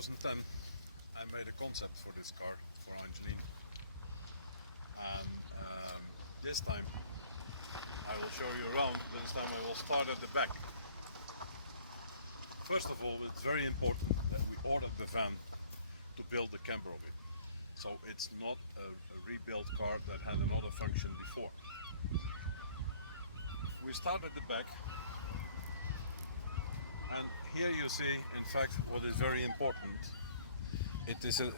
2010 I made a concept for this car for Angeline, and this time I will show you around. This time I will start at the back. First of all, it's very important that we ordered the van to build the camper of it, so it's not a rebuilt car that had another function before. We start at the back, and here you see, in fact, what is very important. It is a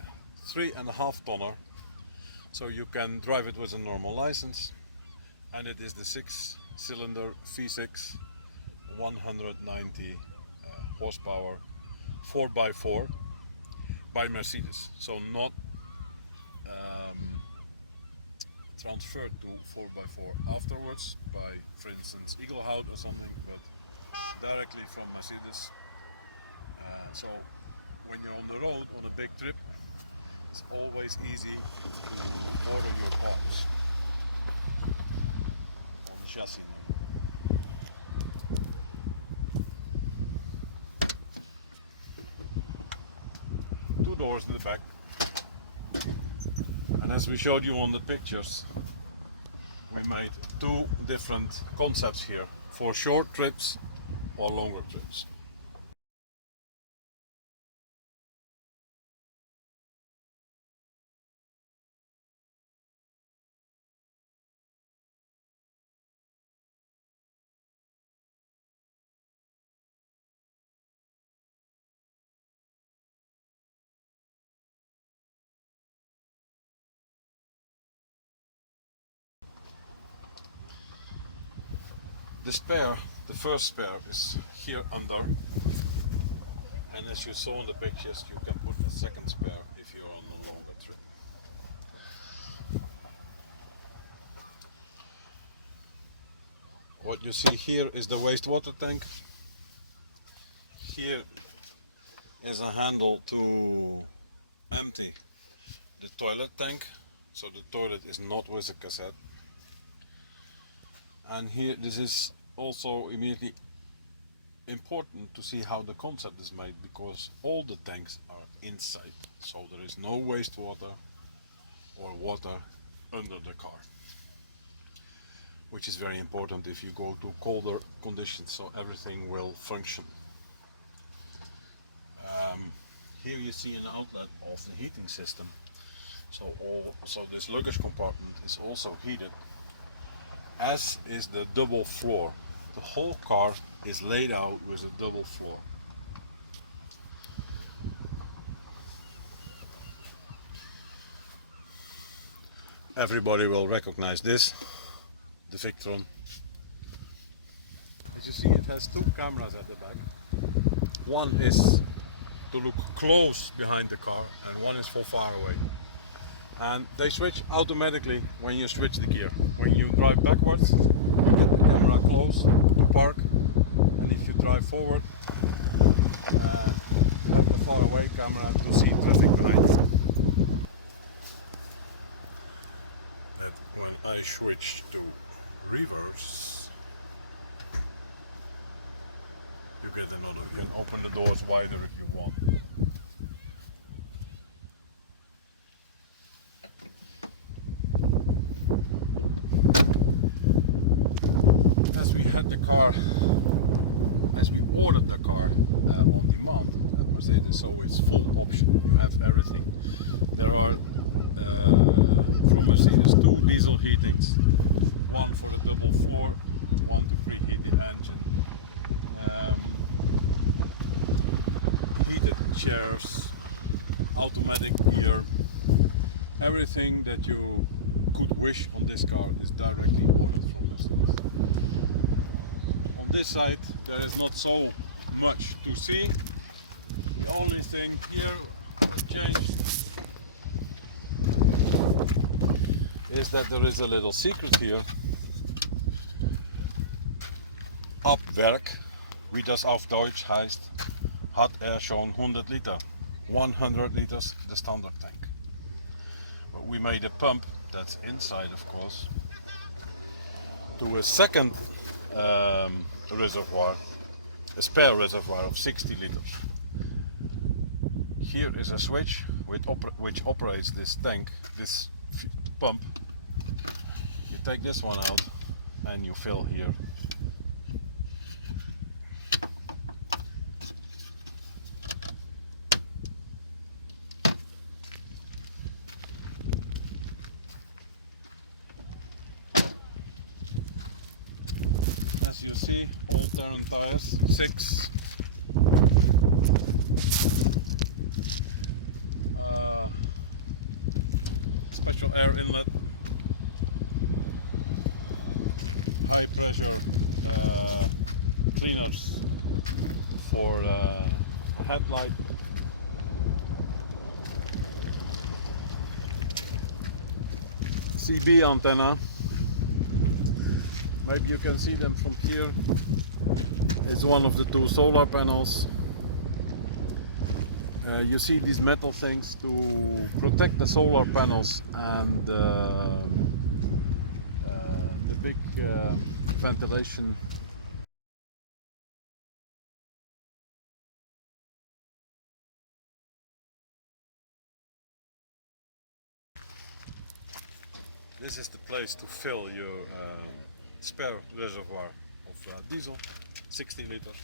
3.5 tonner, so you can drive it with a normal license, and it is the 6-cylinder V6 190 horsepower 4x4 by Mercedes, so not transferred to 4x4 afterwards by, for instance, Eaglehout or something, but directly from Mercedes. So when you're on the road on a big trip, it's always easy to order your parts on the chassis. Two doors in the back, and as we showed you on the pictures, we made two different concepts here for short trips or longer trips. The spare, the first spare, is here under, and as you saw in the pictures, you can put a second spare if you're on a longer trip. What you see here is the wastewater tank. Here is a handle to empty the toilet tank, so the toilet is not with a cassette. And here, this is also immediately important to see how the concept is made, because all the tanks are inside, so there is no wastewater or water under the car, which is very important if you go to colder conditions, so everything will function. Here you see an outlet of the heating system, so this luggage compartment is also heated, as is the double floor. The whole car is laid out with a double floor. Everybody will recognize this, the Victron. As you see, it has two cameras at the back. One is to look close behind the car, and one is for far away. And they switch automatically when you switch the gear. When you drive backwards, you get the camera close to park, and if you drive forward, you have the far away camera to see traffic behind you. And when I switch to reverse, you get another. You can open the doors wider if you want. As we ordered the car on demand at Mercedes, so it's full option. You have everything. There are from Mercedes two diesel heatings, one for the double floor, one to preheat the engine, heated chairs, automatic gear. Everything that you could wish on this car is directly ordered from Mercedes. This side there is not so much to see. The only thing here changed is that there is a little secret here. Ab Werk, wie das auf Deutsch heißt, hat schon 100 Liter. 100 liters, the standard tank. But we made a pump that's inside, of course, to a second reservoir, a spare reservoir of 60 liters. here is a switch which operates this tank, this pump. You take this one out and you fill here. As you see, all-terrain tires, 6. Special air inlet, high pressure cleaners for headlight. CB antenna. Maybe you can see them from here. It's one of the 2 solar panels. You see these metal things to protect the solar panels and the big ventilation. This is the place to fill your spare reservoir of diesel, 60 liters.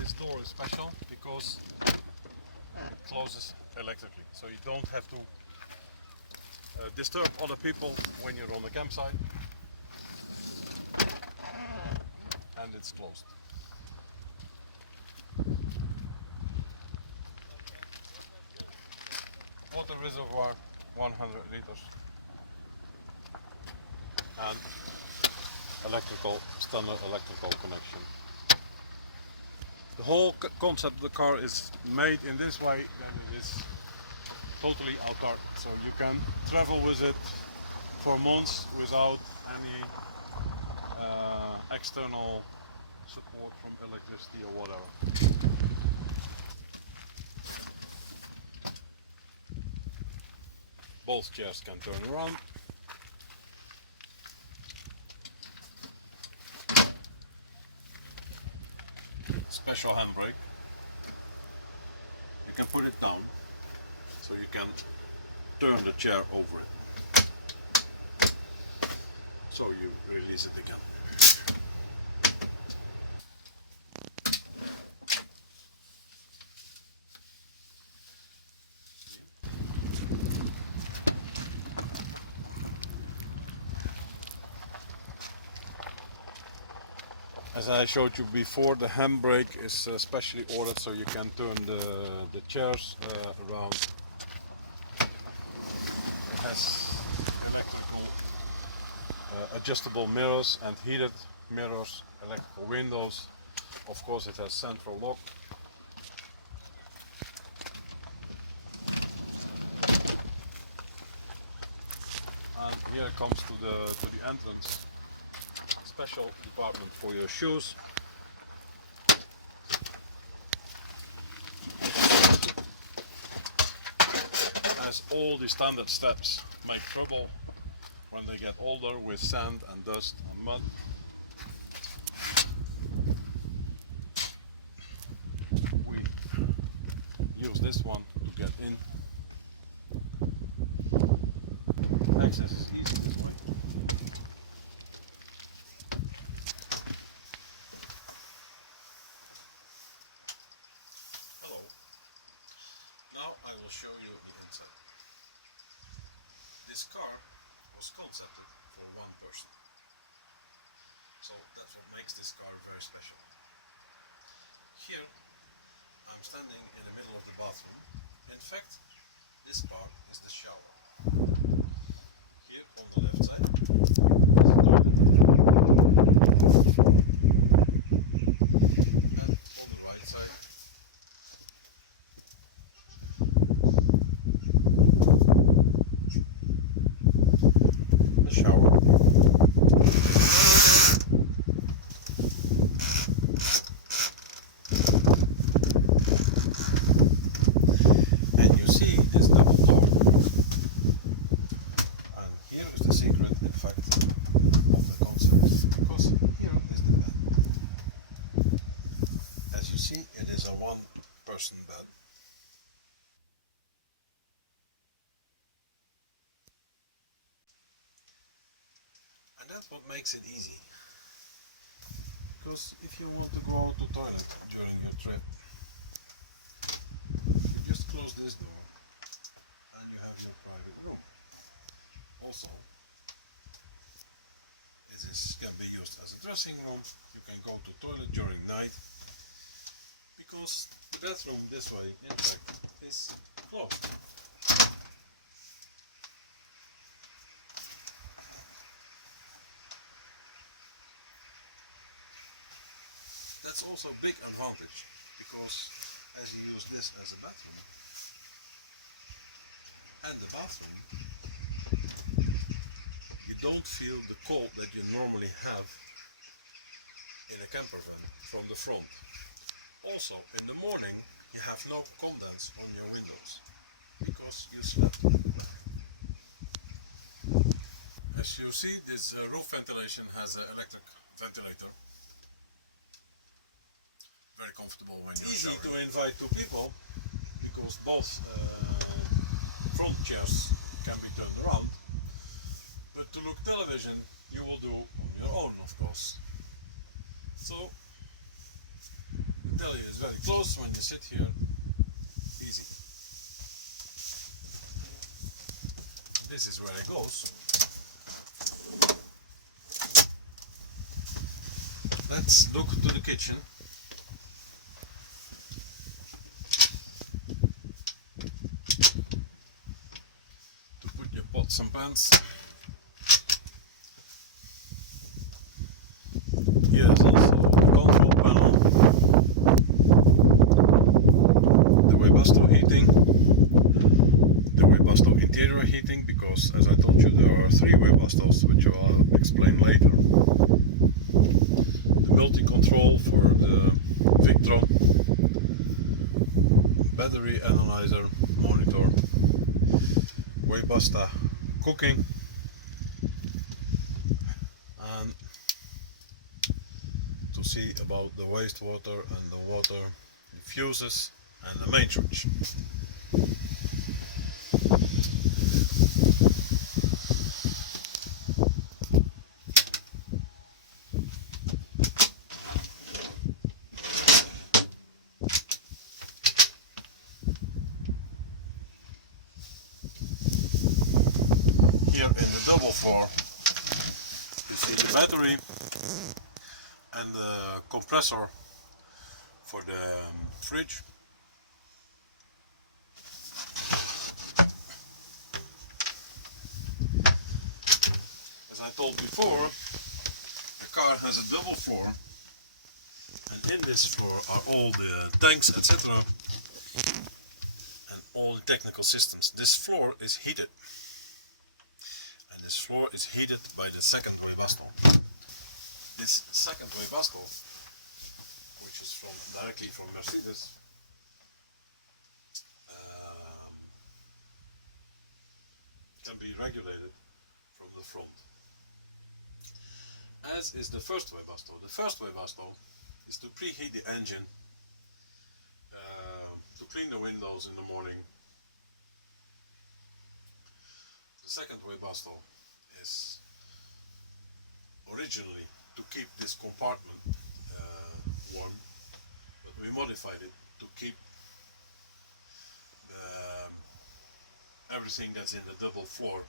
This door is special because it closes electrically, so you don't have to disturb other people when you're on the campsite, and it's closed. Water reservoir, 100 liters, and standard electrical connection. The whole concept of the car is made in this way, that it is totally autark, so you can travel with it for months without any external support from electricity or whatever. Both chairs can turn around. Special handbrake. You can put it down so you can turn the chair over it. So you release it again. As I showed you before, the handbrake is specially ordered so you can turn the chairs around. It has electrical adjustable mirrors and heated mirrors, electrical windows. Of course, it has central lock. And here it comes to the entrance. Special department for your shoes. As all the standard steps make trouble when they get older with sand and dust and mud. We use this one to get in. Access is easy this way. Now I will show you the inside. This car was concepted for one person. So that's what makes this car very special. Here I'm standing in the middle of the bathroom. In fact, this part is the shower. Here on the left side is the toilet. And on the right side the shower. And you see this double door. And here is the secret, in fact. That's what makes it easy. Because if you want to go to the toilet during your trip, you just close this door and you have your private room. Also, this can be used as a dressing room. You can go to the toilet during night because the bathroom this way, in fact, is closed. That's also a big advantage because as you use this as a bathroom and the bathroom, you don't feel the cold that you normally have in a camper van from the front. Also, in the morning you have no condense on your windows because you slept. As you see, this roof ventilation has an electric ventilator. Very comfortable when you're easy to invite two people because both front chairs can be turned around. But to look television you will do on your own, of course. So the telly is very close when you sit here. Easy. This is where it goes. Let's look to the kitchen. Pots and pans. Here is also the control panel, the Webasto heating, the Webasto interior heating, because as I told you there are 3 Webastos which I'll explain later. The multi-control for the Victron, battery analyzer, monitor, Webasto cooking, and to see about the wastewater and the water, the fuses and the main switch. Here in the double floor you see the battery and the compressor for the fridge. As I told before, the car has a double floor, and in this floor are all the tanks, etc. and all the technical systems. This floor is heated. This floor is heated by the second Webasto. This second Webasto, which is directly from Mercedes, can be regulated from the front. As is the first Webasto. The first Webasto is to preheat the engine, to clean the windows in the morning. The second Webasto is originally to keep this compartment warm, but we modified it to keep everything that's in the double floor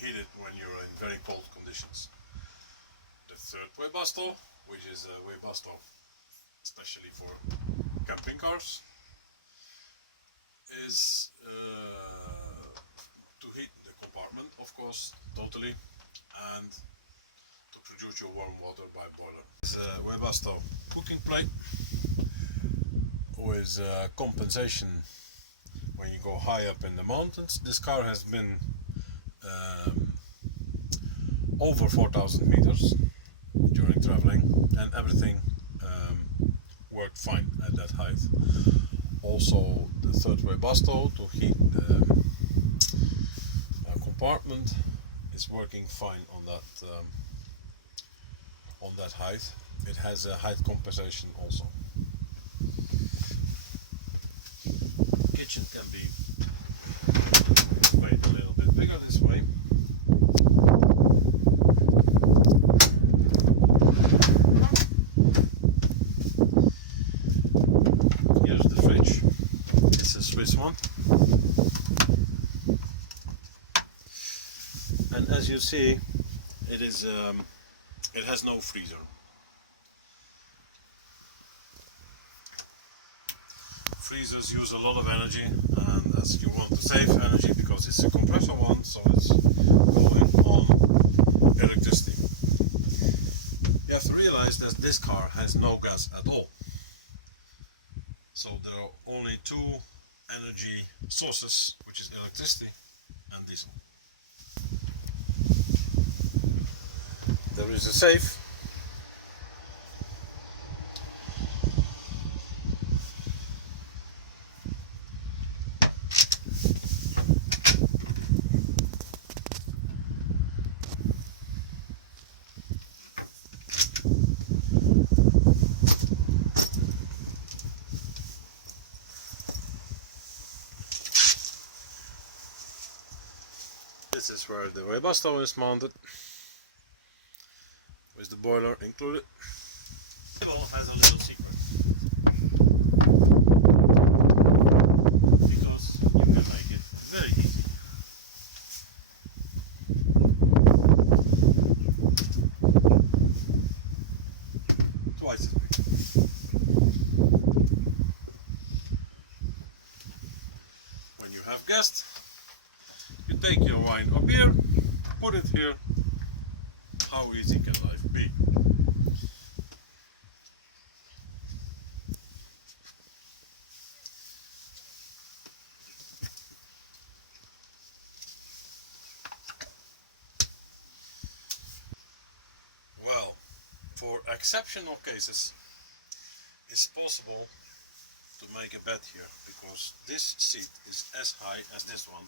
heated when you're in very cold conditions. The third Webasto, which is a Webasto especially for camping cars, is to heat the compartment, of course, totally, and to produce your warm water by boiler. It's a Webasto cooking plate with compensation when you go high up in the mountains. This car has been over 4,000 meters during traveling, and everything worked fine at that height. Also, the third Webasto to heat the compartment is working fine on that height. It has a height compensation also. Kitchen can be made a little bit bigger this way. And as you see, it is it has no freezer. Freezers use a lot of energy, and as you want to save energy because it's a compressor one, so it's going on electricity. You have to realize that this car has no gas at all. So there are only two energy sources, which is electricity and diesel. There is a safe. This is where the webasto is mounted, with the boiler included. The table has a little secret, because you can make it very easy. Twice as big. When you have guests, you take your wine or beer, put it here. How easy can life be? Well, for exceptional cases, it's possible to make a bed here, because this seat is as high as this one.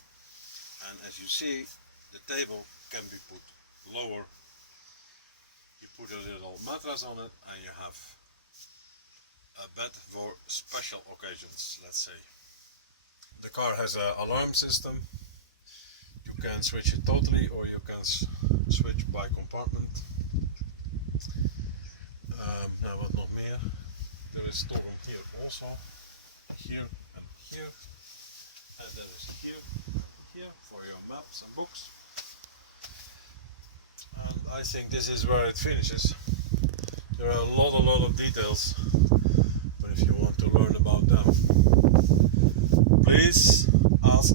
And as you see, the table can be put lower. You put a little mattress on it and you have a bed for special occasions, let's say. The car has an alarm system. You can switch it totally, or you can switch by compartment. Nou, wat nog meer? There is storeroom here also. Here and here. And there is here for your maps and books. And I think this is where it finishes. There are a lot of details, but if you want to learn about them, please ask